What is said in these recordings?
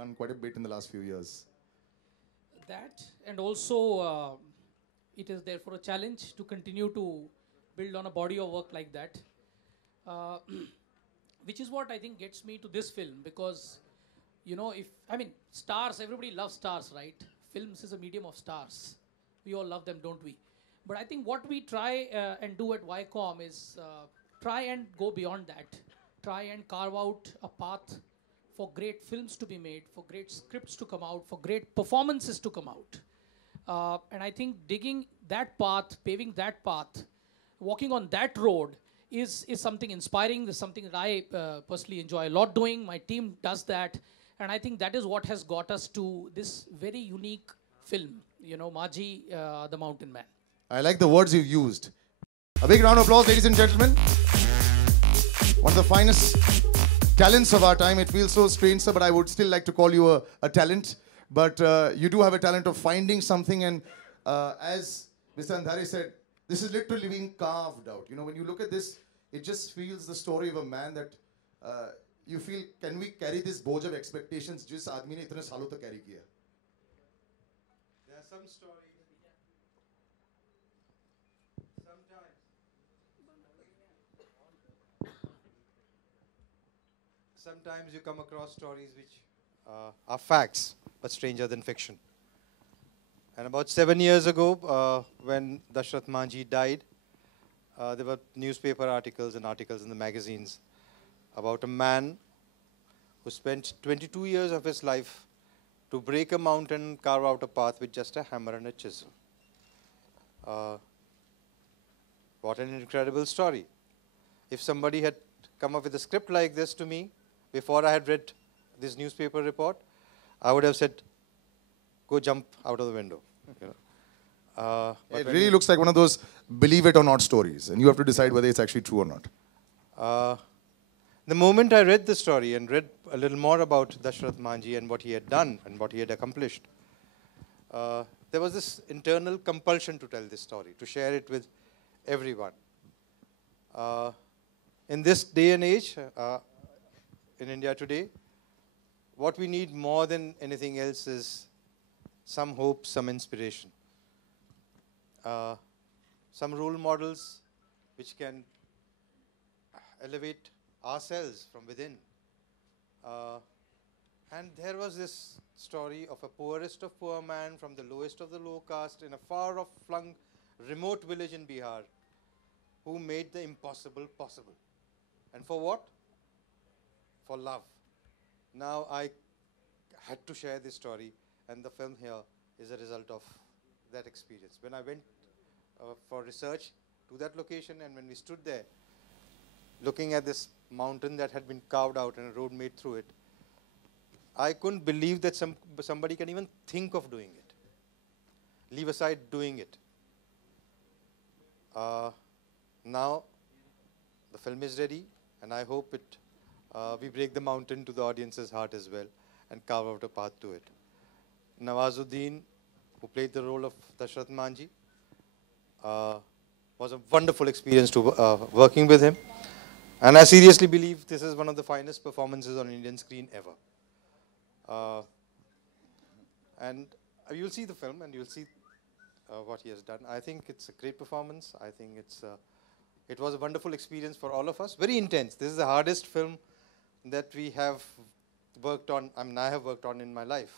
done quite a bit in the last few years. That, and also it is therefore a challenge to continue to build on a body of work like that, uh, which is what I think gets me to this film. Because if I mean, stars, everybody loves stars, right? Films is a medium of stars. We all love them, don't we? But I think what we try and do at Viacom is try and go beyond that. Try and carve out a path for great films to be made, for great scripts to come out, for great performances to come out. And I think digging that path, paving that path, walking on that road is something inspiring. Is something that I personally enjoy a lot doing. My team does that, and I think that is what has got us to this very unique film. Maji, the Mountain Man. I like the words you've used. A big round of applause, ladies and gentlemen. One of the finest talents of our time. It feels so strange, sir, but I would still like to call you a talent. But you do have a talent of finding something, and as Mr. Andhari said, this is literally being carved out. When you look at this, it just feels the story of a man that you feel, can we carry this board of expectations जिस आदमी ने इतने सालों तक carry किया? There are some stories. Sometimes you come across stories which are facts, but stranger than fiction. And about 7 years ago, when Dashrath Manjhi died, there were newspaper articles and articles in the magazines about a man who spent 22 years of his life to break a mountain, carve out a path with just a hammer and a chisel. What an incredible story. If somebody had come up with a script like this to me before I had read this newspaper report, I would have said, go jump out of the window. It really looks like one of those believe it or not stories, and you have to decide whether it's actually true or not. The moment I read the story and read a little more about Dashrath Manjhi and what he had done and what he had accomplished, there was this internal compulsion to tell this story, to share it with everyone. In this day and age, in India today, what we need more than anything else is some hope, some inspiration. Some role models which can elevate ourselves from within. And there was this story of a poorest of poor man from the lowest of the low caste in a far-off flung remote village in Bihar who made the impossible possible. And for what? For love. Now I had to share this story, and the film here is a result of that experience. When I went for research to that location, and when we stood there looking at this mountain that had been carved out and a road made through it, I couldn't believe that somebody can even think of doing it. Leave aside doing it. Now the film is ready, and I hope we break the mountain to the audience's heart as well and carve out a path to it. Nawazuddin, who played the role of Dashrath Manjhi, was a wonderful experience to working with him. And I seriously believe this is one of the finest performances on Indian screen ever. And you'll see the film and you'll see what he has done. I think it's a great performance. I think it was a wonderful experience for all of us. Very intense. This is the hardest film that we have worked on, I have worked on in my life.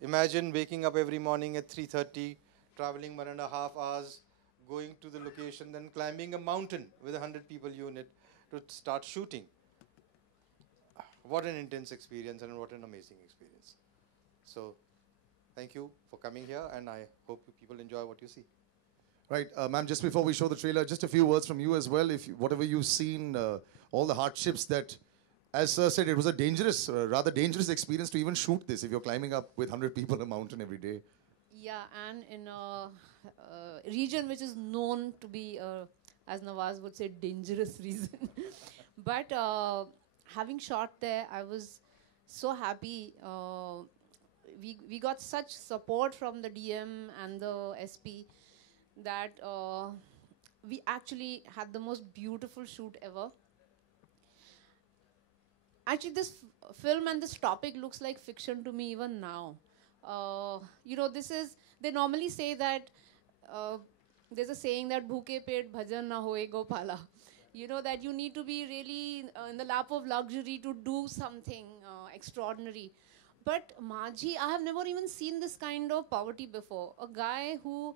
Imagine waking up every morning at 3:30, traveling 1.5 hours, going to the location, then climbing a mountain with 100 people unit to start shooting. What an intense experience and what an amazing experience. So, thank you for coming here, and I hope people enjoy what you see. Right, ma'am, just before we show the trailer, just a few words from you as well. Whatever you've seen, all the hardships that, as sir said, it was a dangerous, rather dangerous experience to even shoot this if you're climbing up with 100 people on a mountain every day. Yeah, and in a region which is known to be, as Nawaz would say, dangerous region. But having shot there, I was so happy. We got such support from the DM and the SP that we actually had the most beautiful shoot ever. actually, this film and this topic looks like fiction to me even now. You know, they normally say that uh, there's a saying that bhuke pet bhajan na hoye gopala. You know, that you need to be really in the lap of luxury to do something extraordinary. But Maji, I have never even seen this kind of poverty before. A guy who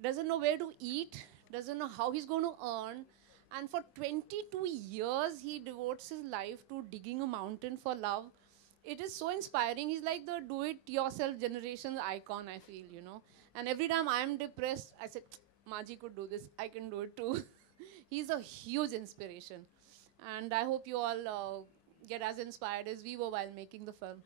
doesn't know where to eat, doesn't know how he's going to earn, and for 22 years he devotes his life to digging a mountain for love. It is so inspiring. He's like the do-it-yourself generation icon, I feel, you know. And every time I'm depressed, I say, Maji could do this, I can do it too. He's a huge inspiration. And I hope you all get as inspired as we were while making the film.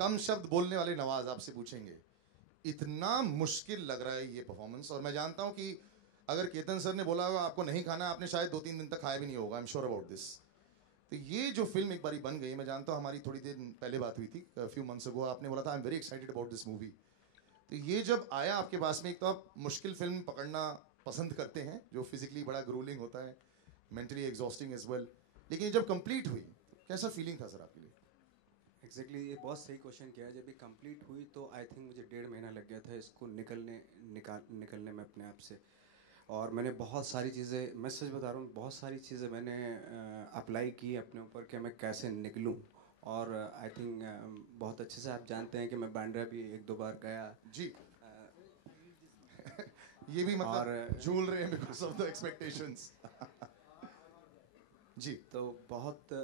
कम शब्द बोलने वाले नवाज आपसे पूछेंगे, इतना मुश्किल लग रहा है ये परफॉर्मेंस, और मैं जानता हूं कि अगर केतन सर ने बोला होगा आपको नहीं खाना, आपने शायद 2-3 दिन तक खाया भी नहीं होगा। I am sure about this. तो ये जो फिल्म एक बारी बन गई, मैं जानता हूं हमारी थोड़ी देर पहले बात हुई थी, फ्यू मंथ्स अगो, आपने बोला था I am very excited about this movie. तो ये जब आया आपके पास में, एक तो आप मुश्किल फिल्म पकड़ना पसंद करते हैं जो फिजिकली बड़ा ग्रूलिंग होता है, मेंटली एग्जॉस्टिंग एज वेल, लेकिन जब कंप्लीट हुई कैसा फीलिंग था सर आपके लिए? एग्जैक्टली ये बहुत सही क्वेश्चन किया है। जब ये कंप्लीट हुई तो आई थिंक मुझे 1.5 महीना लग गया था इसको निकलने में अपने आप से। और मैंने बहुत सारी चीज़ें, मैं सच बता रहा हूँ, बहुत सारी चीज़ें मैंने अप्लाई की अपने ऊपर कि मैं कैसे निकलूँ। और आई थिंक बहुत अच्छे से आप जानते हैं कि मैं बांद्रा भी 1-2 बार गया जी। ये भी मतलब झूल रहे हैं बिकॉज ऑफ द एक्सपेक्टेशंस। जी। तो बहुत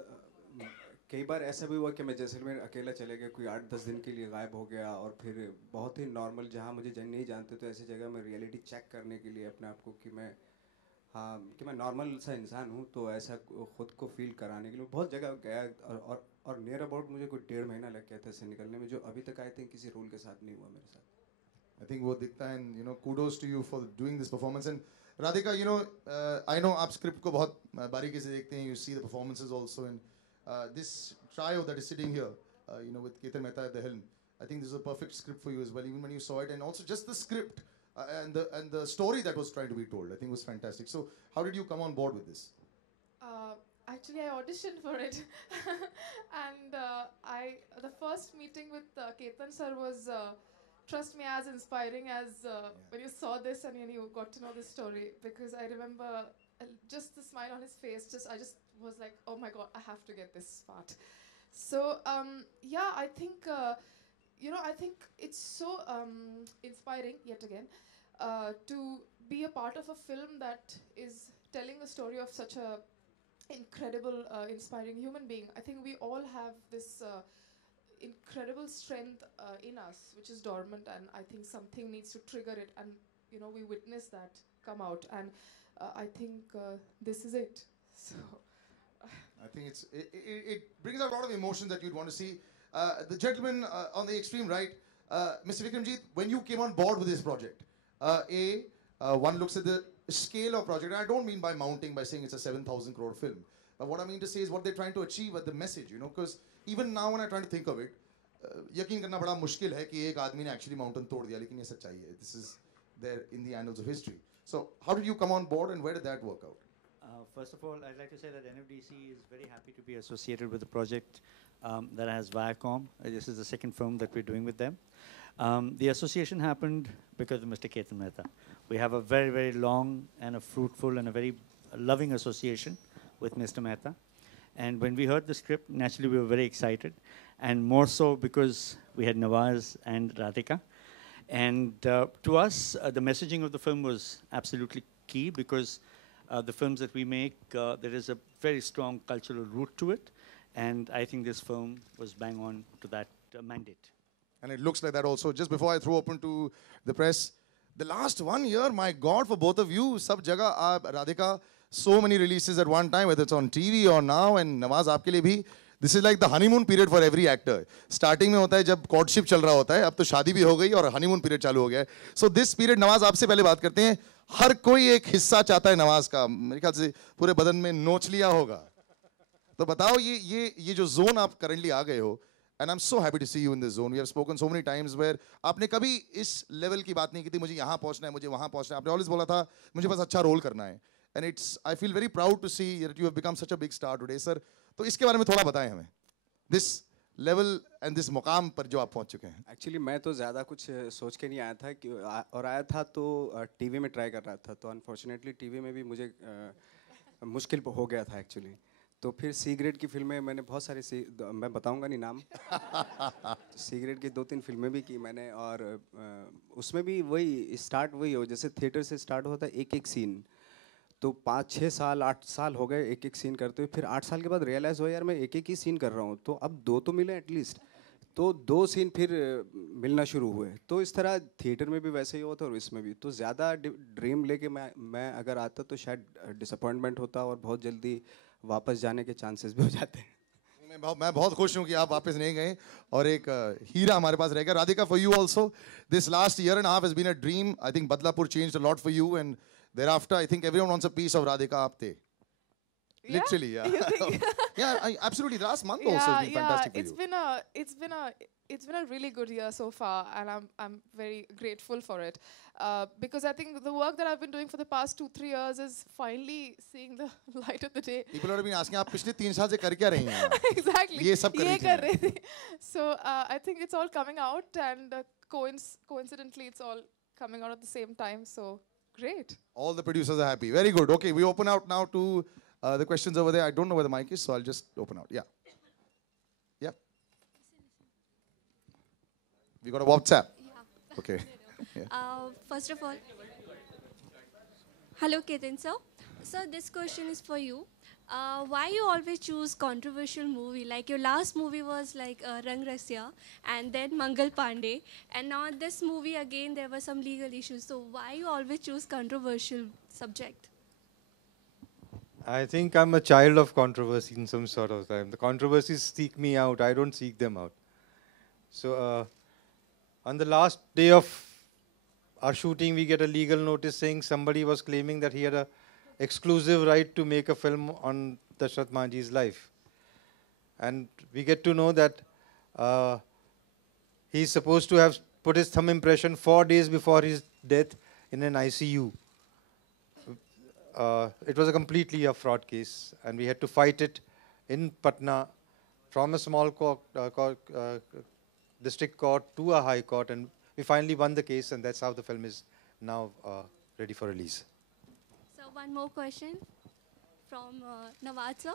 कई बार ऐसा भी हुआ कि मैं जैसलमेर अकेला चले गया, कोई 8-10 दिन के लिए गायब हो गया, और फिर बहुत ही नॉर्मल जहाँ मुझे नहीं जानते तो ऐसी जगह में रियलिटी चेक करने के लिए अपने आप को कि मैं नॉर्मल सा इंसान हूँ, तो ऐसा खुद को फील कराने के लिए बहुत जगह गया। और नियर अबाउट मुझे कोई 1.5 महीना लग गया था इससे निकलने में, जो अभी तक आई थिंक किसी रोल के साथ नहीं हुआ मेरे साथ। I think वो दिखता है, and you know, kudos to you for doing this performance. And Radhika, you know, I know आप script को बहुत बारीकी से देखते हैं, you see the performances also, and this trio that is sitting here, you know, with Ketan Mehta at the helm, I think this is a perfect script for you as well, even when you saw it, and also just the script and the story that was trying to be told, I think was fantastic. So how did you come on board with this? Actually, I auditioned for it, and the first meeting with Ketan sir was, trust me, as inspiring as when you saw this and when you got to know the story. Because I remember just the smile on his face. I just was like, oh my god, I have to get this part. So yeah, I think I think it's so inspiring yet again to be a part of a film that is telling the story of such a incredible, inspiring human being. I think we all have this incredible strength in us, which is dormant, and I think something needs to trigger it, and you know, we witness that come out, and I think this is it. So I think it brings out a lot of emotions that you'd want to see. The gentleman on the extreme right, Mr. Vikramjit, when you came on board with this project, one looks at the scale of project, and I don't mean by mounting, by saying it's a 7,000 crore film, but what I mean to say is what they're trying to achieve at the message, you know, because even now when I try to think of it, यकीन करना बड़ा मुश्किल है कि एक आदमी ने actually mountain तोड़ दिया, लेकिन ये सच्चाई है. This is there in the annals of history. So how did you come on board, and where did that work out? First of all, I'd like to say that NFDC is very happy to be associated with the project that has Viacom. This is the second film that we're doing with them. The association happened because of Mr. Ketan Mehta. We have a very, very long and a fruitful and a very loving association with Mr. Mehta. And when we heard the script, naturally we were very excited, and more so because we had Nawaz and Radhika. And to us, the messaging of the film was absolutely key because the films that we make, there is a very strong cultural root to it. And I think this film was bang on to that mandate. And it looks like that also. Just before I throw open to the press, the last 1 year, my God, for both of you, sab jagah, Radhika, so many releases at one time, whether it's on TV or now, and Nawaz, आपके लिए भी, this is like the honeymoon period for every actor. Starting में होता है जब courtship चल रहा होता है, अब तो शादी भी हो गई और honeymoon period चालू हो गया है. So this period, Nawaz, आपसे पहले बात करते हैं. हर कोई एक हिस्सा चाहता है नवाज का. मेरे ख्याल से पूरे बदन में नोच लिया होगा. तो बताओ ये जो zone आप currently आ गए हो. And I'm so happy to see you in this zone. We have spoken so many times where आपने कभी इस level की बात नहीं की थी. मुझे यहाँ पहुँचना है, मुझे वहाँ पहुँचना है. आपने always बोला था मुझे बस अच्छा रोल करना है. And I feel very proud to see that you have become such a big star today, sir. तो इसके बारे में थोड़ा बताएं हमें. This level and this मुकाम पर जो आप पहुँच चुके हैं. एक्चुअली मैं तो ज़्यादा कुछ सोच के नहीं आया था कि और आया था तो टीवी में ट्राई कर रहा था. तो अनफॉर्चुनेटली टीवी में भी मुझे मुश्किल हो गया था एक्चुअली. तो फिर सी ग्रेड की फिल्में मैंने बहुत सारी मैं बताऊंगा नहीं नाम. सी ग्रेड की 2-3 फिल्में भी की मैंने और उसमें भी वही स्टार्ट वही हो जैसे थिएटर से स्टार्ट होता है एक सीन. तो 5-6 साल 8 साल हो गए एक सीन करते हुए. फिर 8 साल के बाद रियलाइज़ हुआ यार मैं एक ही सीन कर रहा हूँ. तो अब 2 तो मिले एटलीस्ट. तो 2 सीन फिर मिलना शुरू हुए. तो इस तरह थिएटर में भी वैसे ही होता और इसमें भी. तो ज़्यादा ड्रीम लेके मैं अगर आता तो शायद डिसअपॉइंटमेंट होता और बहुत जल्दी वापस जाने के चांसेस भी हो जाते हैं. मैं बहुत खुश हूँ कि आप वापस नहीं गए और एक हीरा हमारे पास रहेगा. Radhika, for you also, this last year and a half has been a dream. I think Badlapur changed a lot for you, and thereafter, I think everyone wants a piece of Radhika Apte. Yeah? Literally, yeah. You think? Yeah, absolutely. The last month also has been fantastic for you. It's been a really good year so far, and I'm very grateful for it. Because I think the work that I've been doing for the past 2-3 years is finally seeing the light of the day. People have been asking, आप पिछले 3 साल से कर क्या रही हैं? Exactly. ये सब कर रही थी. So I think it's all coming out, and coincidentally, it's all coming out at the same time. So great. All the producers are happy. Very good. Okay, we open out now to the questions over there. I don't know where the mic is, so I'll just open out. Yeah. Yeah. We got a WhatsApp. Yeah. Okay. Yeah. First of all, hello Ketan sir. So this question is for you. Why you always choose controversial movie? Like your last movie was like Rang Rasya and then Mangal Pandey, and now this movie again there were some legal issues. So why you always choose controversial subject? I think I'm a child of controversy in some sort of time. The controversies seek me out. I don't seek them out. So on the last day of our shooting, we get a legal notice saying somebody was claiming that he had a exclusive right to make a film on Dashrath Manjhi's life. And we get to know that he's supposed to have put his thumb impression 4 days before his death in an ICU. It was a completely a fraud case, and we had to fight it in Patna from a small district court to a high court, and we finally won the case, and that's how the film is now ready for release. So one more question from Nawaz sir.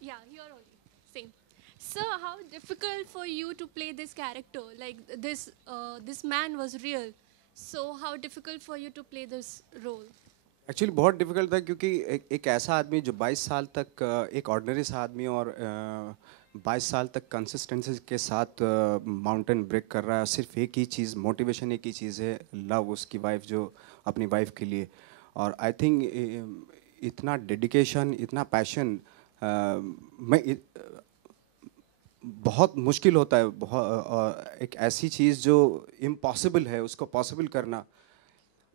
Yeah, here only. Same. So how difficult for you to play this character? Like this man was real. So how difficult for you to play this role? Actually बहुत difficult था क्योंकि एक ऐसा आदमी जो 22 साल तक एक ऑर्डिनरी सा आदमी और 22 साल तक कंसिस्टेंसी के साथ माउंटेन ब्रेक कर रहा है. सिर्फ एक ही चीज़ मोटिवेशन एक ही चीज़ है, लव उसकी वाइफ जो अपनी वाइफ के लिए. और आई थिंक इतना डेडिकेशन इतना पैशन बहुत मुश्किल होता है. एक ऐसी चीज़ जो इम्पॉसिबल है उसको पॉसिबल करना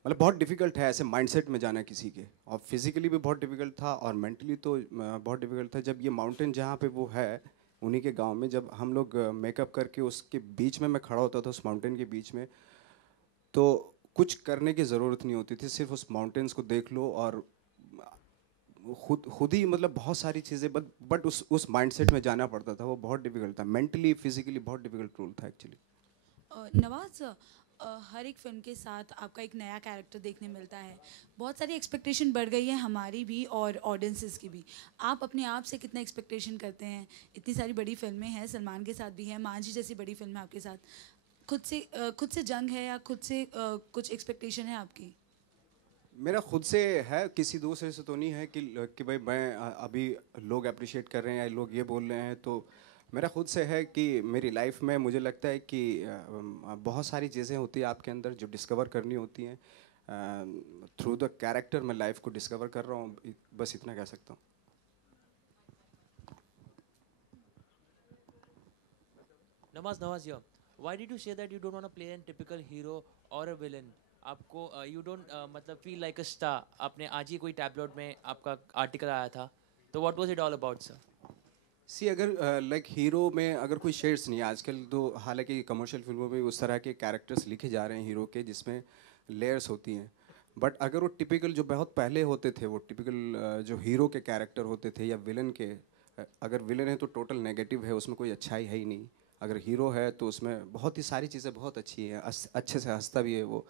मतलब बहुत डिफ़िकल्ट है ऐसे माइंडसेट में जाना किसी के. और फिज़िकली भी बहुत डिफ़िकल्ट था और मेंटली तो बहुत डिफ़िकल्ट था. जब ये माउंटेन जहाँ पे वो है उन्हीं के गांव में, जब हम लोग मेकअप करके उसके बीच में मैं खड़ा होता था उस माउंटेन के बीच में, तो कुछ करने की ज़रूरत नहीं होती थी. सिर्फ उस माउंटेन्स को देख लो और खुद ही मतलब बहुत सारी चीज़ें बट उस माइंडसेट में जाना पड़ता था. वो बहुत डिफ़िकल्ट था. मेंटली फिज़िकली बहुत डिफ़िकल्ट रोल था एक्चुअली. नवाज, हर एक फिल्म के साथ आपका एक नया कैरेक्टर देखने मिलता है. बहुत सारी एक्सपेक्टेशन बढ़ गई है हमारी भी और ऑडियंसेस की भी. आप अपने आप से कितना एक्सपेक्टेशन करते हैं? इतनी सारी बड़ी फिल्में हैं, सलमान के साथ भी है, मांझी जैसी बड़ी फिल्म है आपके साथ. खुद से जंग है या खुद से कुछ एक्सपेक्टेशन है आपकी? मेरा खुद से है, किसी दूसरे से तो नहीं है कि भाई मैं अभी लोग अप्रिशिएट कर रहे हैं या लोग ये बोल रहे हैं, तो मेरा खुद से है कि मेरी लाइफ में मुझे लगता है कि बहुत सारी चीज़ें होती हैं आपके अंदर जो डिस्कवर करनी होती हैं। थ्रू द कैरेक्टर मैं लाइफ को डिस्कवर कर रहा हूँ, बस इतना कह सकता हूँ। Nawaz here. Why did you say that you don't want to play a typical hero or a villain? आपको you don't मतलब feel like a star. आपने आज ही कोई टैबलॉइड में आपका आर्टिकल आया था, तो what was it all about, sir? सी अगर लाइक हीरो में अगर कोई शेड्स नहीं है आजकल, तो हालांकि कमर्शियल फिल्मों में उस तरह के कैरेक्टर्स लिखे जा रहे हैं हीरो के जिसमें लेयर्स होती हैं, बट अगर वो टिपिकल जो बहुत पहले होते थे, वो टिपिकल जो हीरो के कैरेक्टर होते थे या विलन के, अगर विलन है तो टोटल नेगेटिव है, उसमें कोई अच्छाई है ही नहीं। अगर हीरो है तो उसमें बहुत ही सारी चीज़ें बहुत अच्छी हैं, अच्छे से हंसता भी है वो,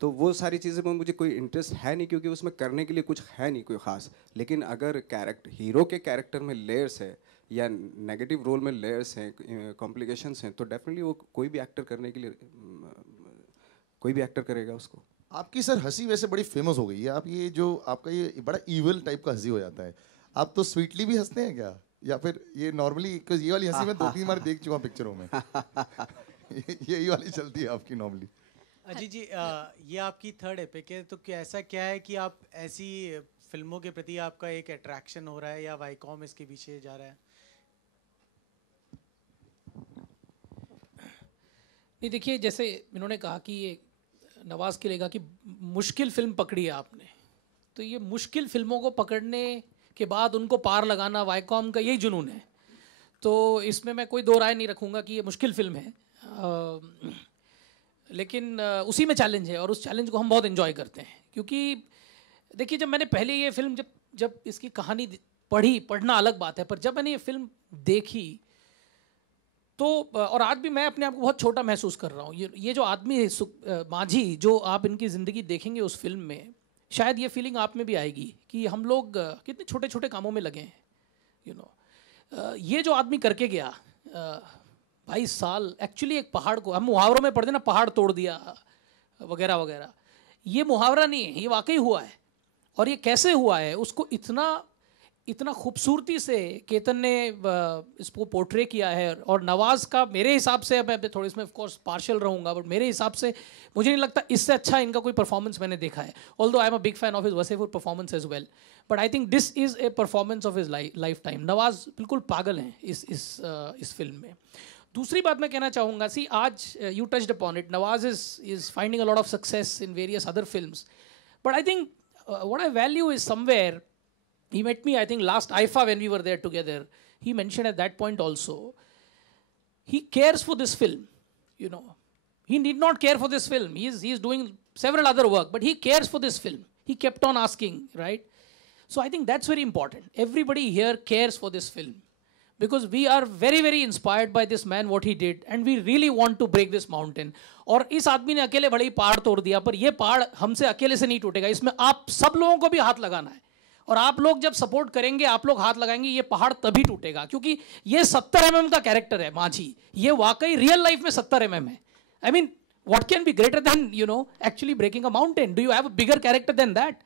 तो वो सारी चीज़ें में मुझे कोई इंटरेस्ट है नहीं क्योंकि उसमें करने के लिए कुछ है नहीं कोई ख़ास। लेकिन अगर हीरो के कैरेक्टर में लेयर्स है या नेगेटिव रोल में लेयर्स हैं, कॉम्प्लिकेशंस हैं, तो डेफिनेटली वो कोई भी एक्टर करने के लिए कोई भी एक्टर करेगा उसको। आपकी सर हंसी वैसे बड़ी फेमस हो गई है, आप ये जो आपका ये बड़ा इविल टाइप का हंसी हो जाता है, आप तो स्वीटली भी हंसते हैं क्या, या फिर ये नॉर्मली? ये वाली हंसी मैं 2-3 बार देख चुका हूँ पिक्चरों में। यही वाली चलती है आपकी नॉर्मली। अजीत जी, ये आपकी थर्ड एपिक है, तो क्या ऐसा क्या है कि आप ऐसी फिल्मों के प्रति आपका एक अट्रैक्शन हो रहा है या वाईकॉम इसके पीछे जा रहा है? नहीं, देखिए, जैसे इन्होंने कहा कि ये नवाज के लिए कहा कि मुश्किल फिल्म पकड़ी है आपने, तो ये मुश्किल फिल्मों को पकड़ने के बाद उनको पार लगाना वाईकॉम का यही जुनून है। तो इसमें मैं कोई दो राय नहीं रखूँगा कि ये मुश्किल फिल्म है, लेकिन उसी में चैलेंज है और उस चैलेंज को हम बहुत एंजॉय करते हैं। क्योंकि देखिए, जब मैंने पहले ये फिल्म जब इसकी कहानी पढ़ना अलग बात है, पर जब मैंने ये फिल्म देखी तो, और आज भी मैं अपने आप को बहुत छोटा महसूस कर रहा हूँ। ये जो आदमी है माझी, जो आप इनकी ज़िंदगी देखेंगे उस फिल्म में, शायद ये फीलिंग आप में भी आएगी कि हम लोग कितने छोटे छोटे कामों में लगे हैं। ये जो आदमी करके गया 22 साल, एक्चुअली एक पहाड़ को, हम मुहावरों में पढ़ते ना, पहाड़ तोड़ दिया वगैरह वगैरह, ये मुहावरा नहीं है, ये वाकई हुआ है। और ये कैसे हुआ है उसको इतना खूबसूरती से केतन ने इसको पोर्ट्रे किया है। और नवाज का मेरे हिसाब से, मैं थोड़ी इसमें ऑफ कोर्स पार्शियल रहूँगा, बट मेरे हिसाब से मुझे नहीं लगता इससे अच्छा इनका कोई परफॉर्मेंस मैंने देखा है। Although I am a big fan of his Wasseypur performance as well, but I think this is a performance of his lifetime. Nawaz बिल्कुल पागल हैं इस फिल्म में। दूसरी बात मैं कहना चाहूँगा, सी आज you touched upon it, Nawaz is finding a lot of success in various other films, but I think what I value is somewhere, he met me I think last IFA when we were there together, he mentioned at that point also, he cares for this film, he need not care for this film, he is doing several other work, but he cares for this film, he kept on asking, right? So I think that's very important, everybody here cares for this film, because we are very very inspired by this man, what he did, and we really want to break this mountain. और इस आदमी ने अकेले बड़े ही पहाड़ तोड़ दिया, पर ये पहाड़ हमसे अकेले से नहीं टूटेगा, इसमें आप सब लोगों को भी हाथ लगाना है। और आप लोग जब सपोर्ट करेंगे, आप लोग हाथ लगाएंगे, ये पहाड़ तभी टूटेगा। क्योंकि ये 70 mm का कैरेक्टर है माझी, ये वाकई रियल लाइफ में 70 mm है। I mean, what can be greater than actually breaking a mountain? Do you have a bigger character than that?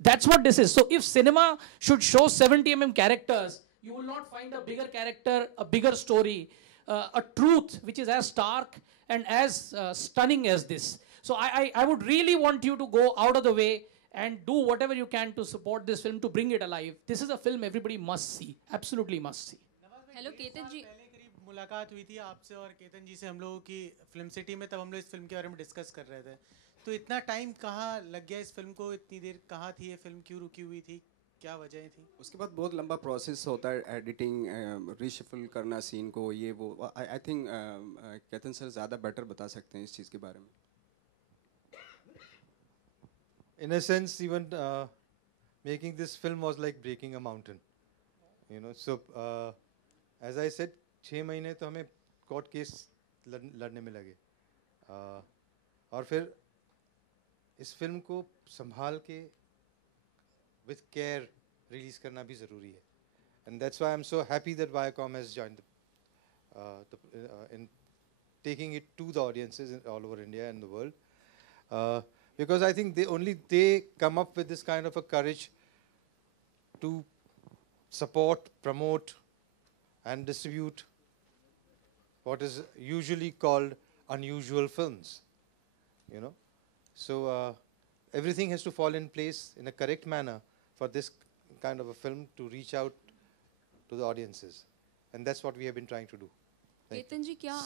That's what this is. So if cinema should show 70 mm characters, you will not find a bigger character, a bigger story, a truth which is as stark and as stunning as this. So I would really want you to go out of the way and do whatever you can to support this film, to bring it alive. This is a film everybody must see, absolutely must see. Hello Ketan ji, पहले करीब मुलाकात हुई थी आपसे और केतन जी से हम लोगों की फिल्म सिटी में, तब हम लोग इस फिल्म के बारे में डिस्कस कर रहे थे। तो इतना टाइम कहाँ लग गया इस फिल्म को, इतनी देर कहाँ थी ये फिल्म, क्यों रुकी हुई थी, क्या वजह थी? उसके बाद बहुत लंबा प्रोसेस होता है, एडिटिंग, रीशफल करना सीन को, ये वो। आई थिंक केतन सर ज़्यादा बेटर बता सकते हैं इस चीज़ के बारे में। In a sense, even making this film was like breaking a mountain. So as I said, 6 महीने तो हमें कोर्ट केस लड़ने में लगे, और फिर इस फिल्म को संभाल के with care release करना भी ज़रूरी है, and that's why I'm so happy that Viacom has joined taking it to the audiences all over India and the world. Because I think they come up with this kind of a courage to support, promote, and distribute what is usually called unusual films, you know. So everything has to fall in place in a correct manner for this kind of a film to reach out to the audiences, and that's what we have been trying to do. Ketan जी, क्या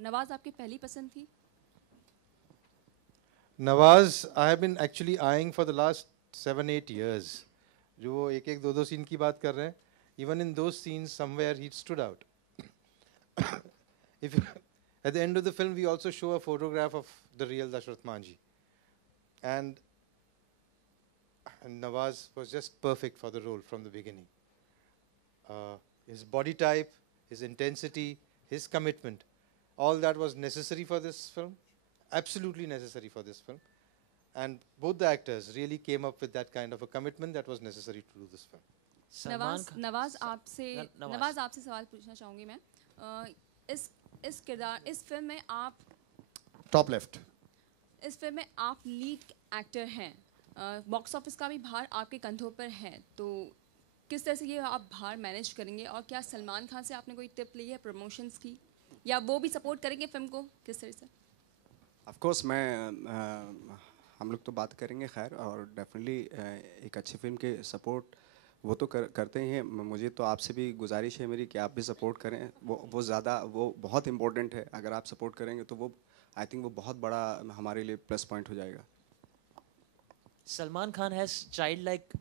नवाज आपकी पहली पसंद थी? Nawaz, I have been actually eyeing for the last 7-8 years. जो एक दो scene की बात कर रहे हैं, even in those scenes somewhere he stood out. At the end of the film we also show a photograph of the real Dashrath Manjhi, and Nawaz was just perfect for the role from the beginning. His body type, his intensity, his commitment, all that was necessary for this film, absolutely necessary for this film. And both the actors really came up with that kind of a commitment that was necessary to do this film. Nawaz आपसे सवाल पूछना चाहूँगी मैं. इस किरदार, इस film में आप टॉप लेफ्ट, इस फिल्म में आप लीड एक्टर हैं. बॉक्स ऑफिस का भी भार आपके कंधों पर है, तो किस तरह से ये आप भार मैनेज करेंगे, और क्या सलमान खान से आपने कोई टिप ली है प्रमोशंस की, या वो भी सपोर्ट करेंगे फिल्म को किस तरह से? ऑफ कोर्स हम लोग तो बात करेंगे खैर, और डेफिनेटली एक अच्छी फिल्म के सपोर्ट वो तो करते ही हैं. मुझे तो आपसे भी गुजारिश है मेरी कि आप भी सपोर्ट करें. वो बहुत इम्पोर्टेंट है. अगर आप सपोर्ट करेंगे तो वो आई थिंक वो बहुत बड़ा हमारे लिए प्लस पॉइंट हो जाएगा. Salman Khan has child like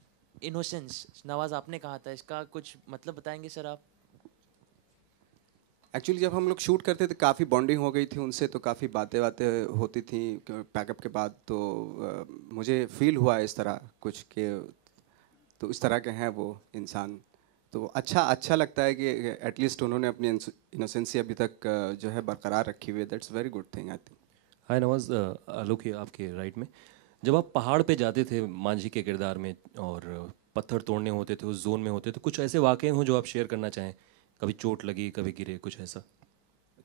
innocence, Nawaz आपने कहा था, इसका कुछ मतलब बताएंगे सर आप? एक्चुअली जब हम लोग शूट करते थे काफ़ी बॉन्डिंग हो गई थी उनसे, तो काफ़ी बातें होती थी पैकअप के बाद. तो मुझे फील हुआ इस तरह कुछ कि तो इस तरह के हैं वो इंसान. तो अच्छा लगता है कि एटलीस्ट उन्होंने अपनी इनोसेंसी अभी तक जो है बरकरार रखी हुई है. That's very good thing I think. Hi Nawaz, Alok है आपके राइट में. जब आप पहाड़ पे जाते थे मांझी के किरदार में और पत्थर तोड़ने होते थे, उस जोन में होते थे, कुछ ऐसे वाक़े हों जो आप शेयर करना चाहें? कभी चोट लगी, कभी गिरे, कुछ ऐसा?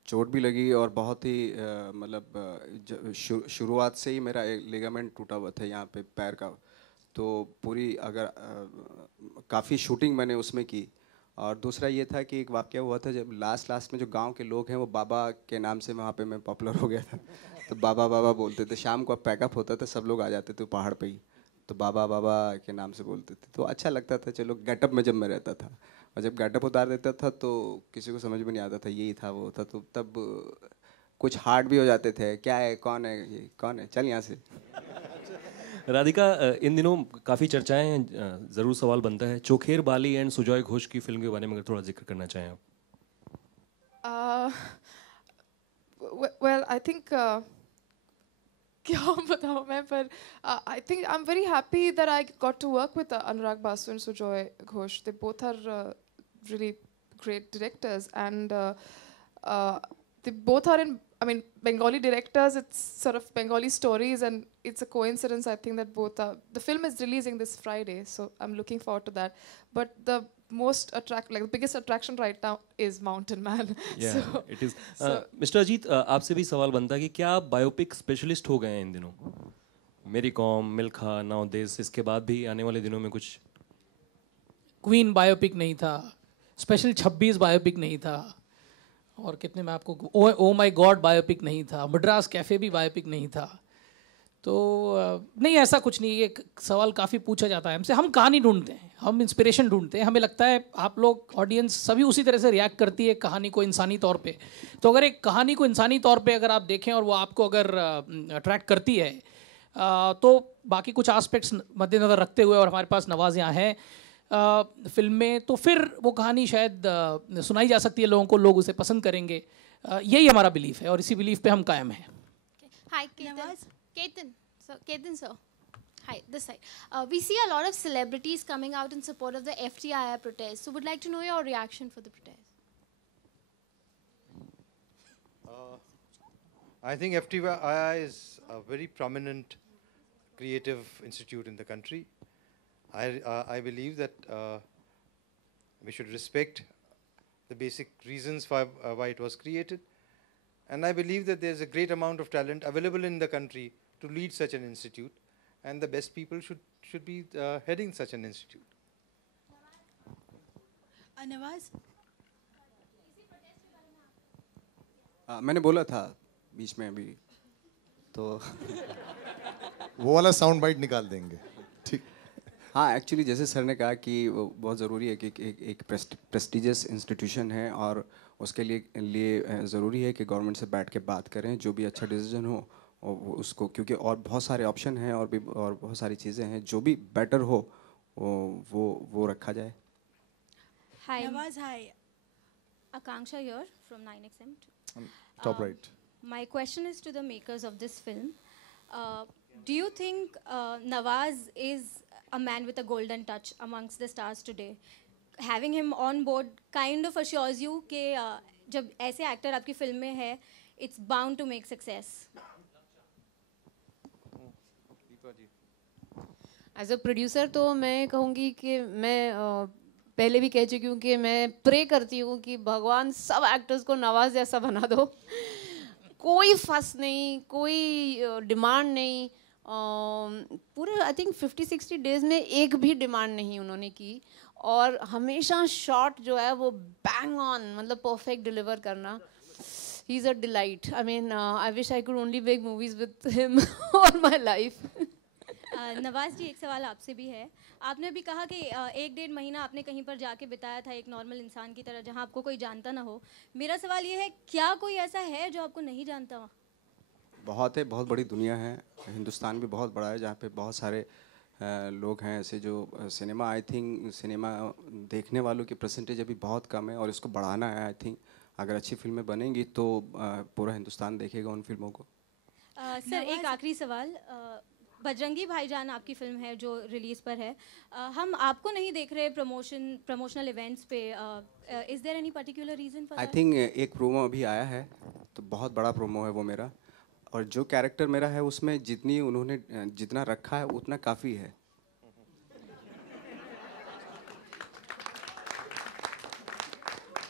चोट भी लगी, और बहुत ही मतलब शुरुआत से ही मेरा एक लिगामेंट टूटा हुआ था यहाँ पे पैर का. तो पूरी अगर काफ़ी शूटिंग मैंने उसमें की. और दूसरा ये था कि एक वाक़या हुआ था जब लास्ट में जो गांव के लोग हैं वो बाबा के नाम से वहाँ पे मैं पॉपुलर हो गया था. तो बाबा बोलते थे. शाम को पैकअप होता था, सब लोग आ जाते थे पहाड़ पे ही, तो बाबा के नाम से बोलते थे. तो अच्छा लगता था. चलो गेटअप में जब मैं रहता था, और जब गेटअप उतार देता था तो किसी को समझ में नहीं आता था यही था वो था. तो तब कुछ हार्ड भी हो जाते थे. क्या है, कौन है ये, कौन है, चल यहाँ से. राधिका, इन दिनों काफ़ी चर्चाएं हैं, ज़रूर सवाल बनता है, चोखेर बाली एंड सुजॉय घोष की फिल्म के बारे में अगर थोड़ा जिक्र करना चाहें आप. Well, I think क्या बताऊँ मैं, पर I think I'm very happy that I got to work with Anurag Basu and Sujoy Ghosh. They both are really great directors, and they both are in, I mean, Bengali directors. It's sort of Bengali stories, and it's a coincidence, I think, that both are. The film is releasing this Friday, so I'm looking forward to that. But the the biggest attraction right now is Mountain Man. Yeah, so, it is. Mister Ajit, आपसे भी सवाल बनता है कि क्या आप biopic specialist हो गए हैं इन दिनों? मेरी कॉम, मिल्खा, नाउ दिस, इसके बाद भी आने वाले दिनों में कुछ? क्वीन बायोपिक नहीं था, स्पेशल 26 बायोपिक नहीं था, और कितने में आपको ओ माय गॉड बायोपिक नहीं था, मद्रास कैफ़े भी बायोपिक नहीं था. तो नहीं, ऐसा कुछ नहीं. ये सवाल काफ़ी पूछा जाता है हमसे. हम कहानी ढूंढते हैं, हम इंस्पिरेशन ढूंढते हैं. हमें लगता है आप लोग, ऑडियंस सभी उसी तरह से रिएक्ट करती है कहानी को इंसानी तौर पे. तो अगर एक कहानी को इंसानी तौर पे अगर आप देखें और वो आपको अगर अट्रैक्ट करती है, तो बाकी कुछ आस्पेक्ट्स मद्देनज़र रखते हुए, और हमारे पास नवाज यहाँ हैं फिल्म में, तो फिर वो कहानी शायद सुनाई जा सकती है लोगों को, लोग उसे पसंद करेंगे. यही हमारा बिलीफ है और इसी बिलीफ पे हम कायम हैं. Hi, Ketan sir. Hi, this side. We see a lot of celebrities coming out in support of the FTII protest. So, would like to know your reaction for the protest. I think FTII is a very prominent creative institute in the country. I believe that we should respect the basic reasons why it was created, And I believe that there's a great amount of talent available in the country to lead such an institute, and the best people should be heading such an institute. Nawaz मैंने बोला था बीच में अभी तो वो वाला sound bite निकाल देंगे, ठीक। हाँ, एक्चुअली जैसे सर ने कहा कि वो बहुत ज़रूरी है कि एक प्रेस्टिजियस इंस्टीट्यूशन है और उसके लिए ज़रूरी है कि गवर्नमेंट से बैठ के बात करें, जो भी अच्छा डिसीजन हो और उसको, क्योंकि और बहुत सारे ऑप्शन हैं और बहुत सारी चीज़ें हैं, जो भी बेटर हो वो रखा जाए। Hi. Nawaz, hi. Akanksha here from 9XM. Top right. My question is to the makers of this film. Do you think Nawaz is a man with a golden touch amongst the stars today? Having him on board kind of assures you कि जब ऐसे actor आपकी film में है, it's bound to make success. As a producer तो मैं कहूँगी कि मैं पहले भी कह चुकी हूँ कि मैं प्रे करती हूँ कि भगवान सब एक्टर्स को नवाज जैसा बना दो। कोई फस नहीं, कोई डिमांड नहीं, पूरे आई थिंक 50-60 डेज में एक भी डिमांड नहीं उन्होंने की, और हमेशा शॉट जो है वो बैंग ऑन, मतलब परफेक्ट डिलीवर करना। He is a delight. I mean I wish I could only make movies with him all my life. Nawaz ji, एक सवाल आपसे भी है। आपने भी कहा कि 1-1.5 महीना आपने कहीं पर जाके बिताया था एक नॉर्मल इंसान की तरह, जहां आपको कोई जानता ना हो। मेरा सवाल ये है, क्या कोई ऐसा है जो आपको नहीं जानता? बहुत है, बहुत बड़ी दुनिया है, हिंदुस्तान भी बहुत बड़ा है, जहाँ पे बहुत सारे लोग हैं ऐसे जो सिनेमा, आई थिंक सिनेमा देखने वालों की परसेंटेज अभी बहुत कम है और इसको बढ़ाना है। आई थिंक अगर अच्छी फिल्में बनेंगी तो पूरा हिंदुस्तान देखेगा उन फिल्मों को। सर, एक आखिरी सवाल। बजरंगी भाईजान आपकी फिल्म है जो रिलीज पर है, हम आपको नहीं देख रहे प्रमोशनल इवेंट्स पे। Is there any particular reason for I think एक प्रोमो अभी आया है, तो बहुत बड़ा प्रोमो है वो मेरा, और जो कैरेक्टर मेरा है उसमें जितनी उन्होंने जितना रखा है उतना काफ़ी है।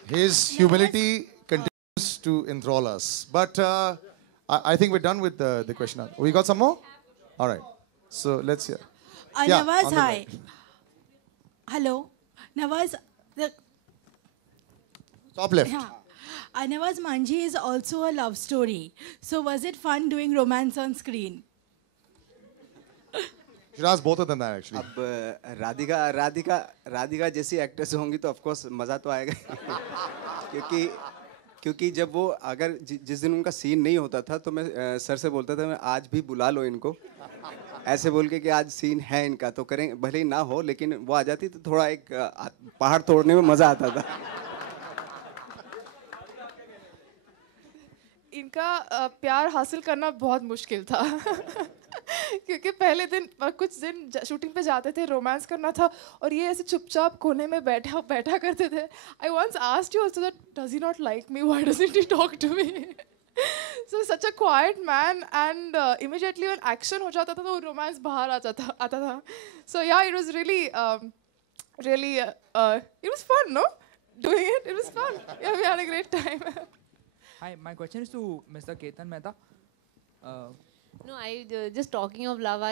His humility continues to enthrall us. But I think we're done with the question. We got some more? All right. So let's hear. Nawaz, hi. Right. Hello. Nawaz, Top left. yeah. Nawaz, Manji is also a love story. So was it fun doing romance on screen? You should ask both of them that actually. अब राधिका जैसी actress होंगी तो of course मज़ा तो आएगा क्योंकि जब वो अगर जिस दिन उनका सीन नहीं होता था तो मैं सर से बोलता था, मैं आज भी बुला लो इनको, ऐसे बोल के कि आज सीन है इनका तो करें, भले ही ना हो, लेकिन वो आ जाती तो थोड़ा एक पहाड़ तोड़ने में मज़ा आता था। इनका प्यार हासिल करना बहुत मुश्किल था क्योंकि पहले दिन कुछ दिन शूटिंग पे जाते थे, रोमांस करना था, और ये ऐसे चुपचाप कोने में बैठा करते थे। I once asked you also that does he not like me, why doesn't he talk to me? So such a quiet man, and immediately when action हो जाता था तो रोमांस बाहर आता था। So yeah, it was really it was fun, no, doing it was fun. Yeah, we had a great time. Hi, my question is to Mr. Ketan Mehta. No, just talking of love,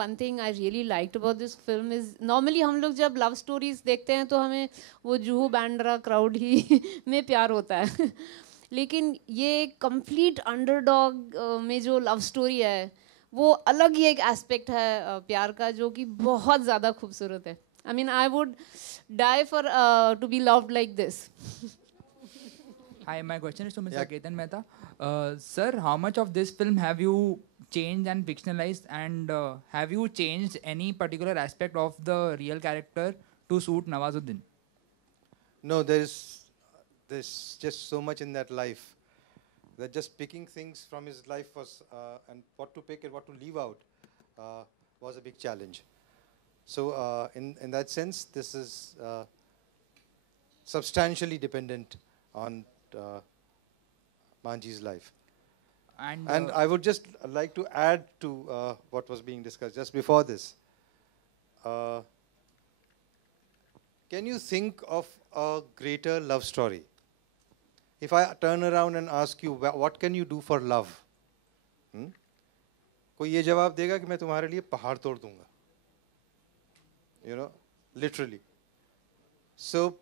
one thing I really liked about this film is normally हम लोग जब love stories देखते हैं तो हमें वो Juhu Bandra crowd ही में प्यार होता है लेकिन ये complete underdog में जो love story है वो अलग ही एक aspect है प्यार का, जो कि बहुत ज़्यादा खूबसूरत है। I mean, I would die for to be loved like this. Hi, my question is to Mr. Ketan Mehta. Sir, how much of this film have you changed and fictionalized, and have you changed any particular aspect of the real character to suit Nawazuddin? No, there's just so much in that life that just picking things from his life was and what to pick and what to leave out was a big challenge. So in that sense, this is substantially dependent on Manji's life. And I would just like to add to what was being discussed just before this. Can you think of a greater love story if I turn around and ask you, what can you do for love? कोई ये जवाब देगा कि मैं तुम्हारे लिए पहाड़ तोड़ दूंगा. You know, literally. So,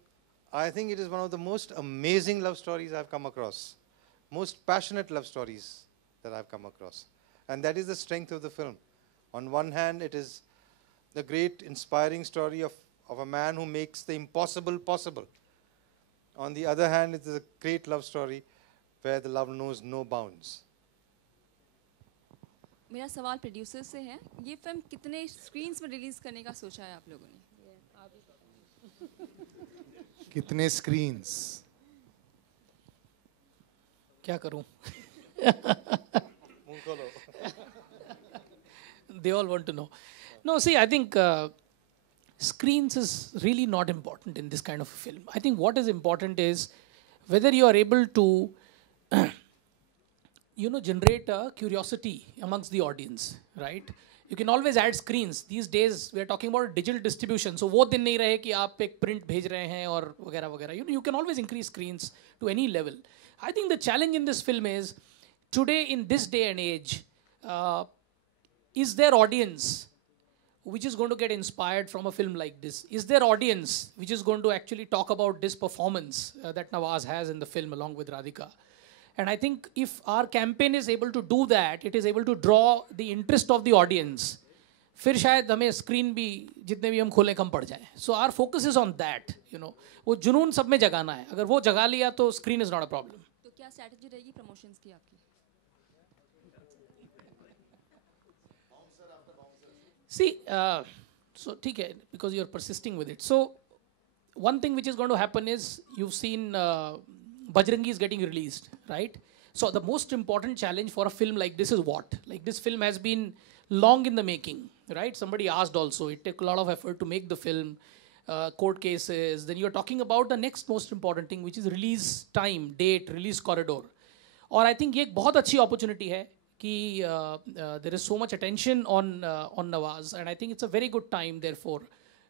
I think it is one of the most amazing love stories I've come across. Most passionate love stories that I've come across. And that is the strength of the film. On one hand, it is the great inspiring story of a man who makes the impossible possible. On the other hand, it is a great love story where the love knows no bounds. मेरा सवाल producer से है, ये film कितने screens में release करने का सोचा है आप लोगों ने? कितने स्क्रीन्स? क्या करूं? They all want to know. No, see, I think screens is really not important in this kind of film. I think what is important is whether you are able to generate a curiosity amongst the audience, right? You can always add screens. These days, we are talking about digital distribution. So, वो दिन नहीं रहे कि आप एक print भेज रहे हैं और वगैरह वगैरह. You can always increase screens to any level. I think the challenge in this film is, today in this day and age, is there audience which is going to get inspired from a film like this? Is there audience which is going to actually talk about this performance that Nawaz has in the film along with Radhika? And I think if our campaign is able to do that, it is able to draw the interest of the audience. फिर शायद हमें screen भी जितने भी हम खोलें कम पड़ जाए. So our focus is on that. वो जुनून सब में जगाना है. अगर वो जगा लिया तो screen is not a problem. तो क्या स्ट्रैटेजी रहेगी प्रमोशंस की आपकी? See, so ठीक है, because you're persisting with it. So one thing which is going to happen is, you've seen Bajrangi is getting released, right? So the most important challenge for a film like this is what? Like, this film has been long in the making, right? Somebody asked also, it took a lot of effort to make the film, court cases. Then you're talking about the next most important thing, which is release time, date, release corridor. और I think ये एक बहुत अच्छी opportunity है कि there is so much attention on Nawaz, and I think it's a very good time, therefore,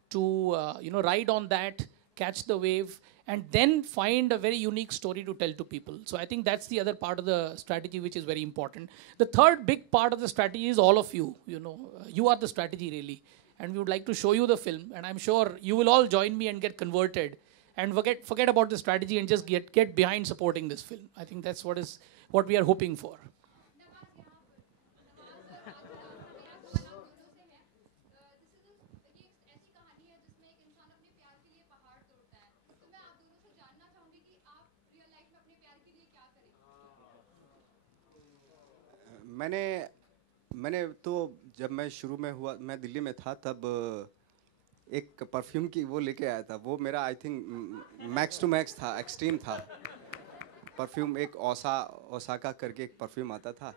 to ride on that, catch the wave, and then find a very unique story to tell to people. So I think that's the other part of the strategy which is very important. The third big part of the strategy is all of you. You are the strategy really, and we would like to show you the film, and I'm sure you will all join me and get converted and forget about the strategy and just get behind supporting this film. I think that's what we are hoping for. मैंने तो जब मैं शुरू में हुआ, मैं दिल्ली में था, तब एक परफ्यूम की वो लेके आया था. वो मेरा I think max to max था, एक्सट्रीम था परफ्यूम. एक ओसाका करके एक परफ्यूम आता था,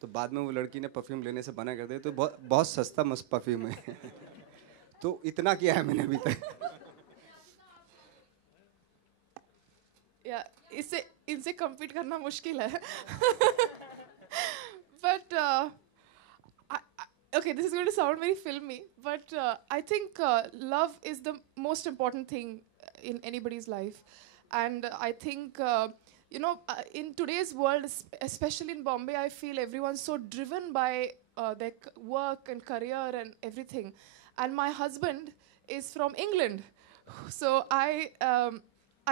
तो बाद में वो लड़की ने परफ्यूम लेने से मना कर दिया. तो बहुत सस्ता मस्त परफ्यूम है. तो इतना किया है मैंने अभी तक. इनसे compete करना मुश्किल है. But okay, this is going to sound very filmy, but I think love is the most important thing in anybody's life. And I think, in today's world, especially in Bombay, I feel everyone's so driven by their work and career and everything. And my husband is from England. So I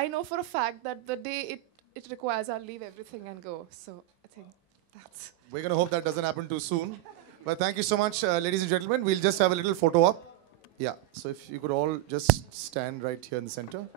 know for a fact that the day it requires, I'll leave everything and go. So I think that's... We're going to hope that doesn't happen too soon. But thank you so much, ladies and gentlemen. We'll just have a little photo op. Yeah, so if you could all just stand right here in the center.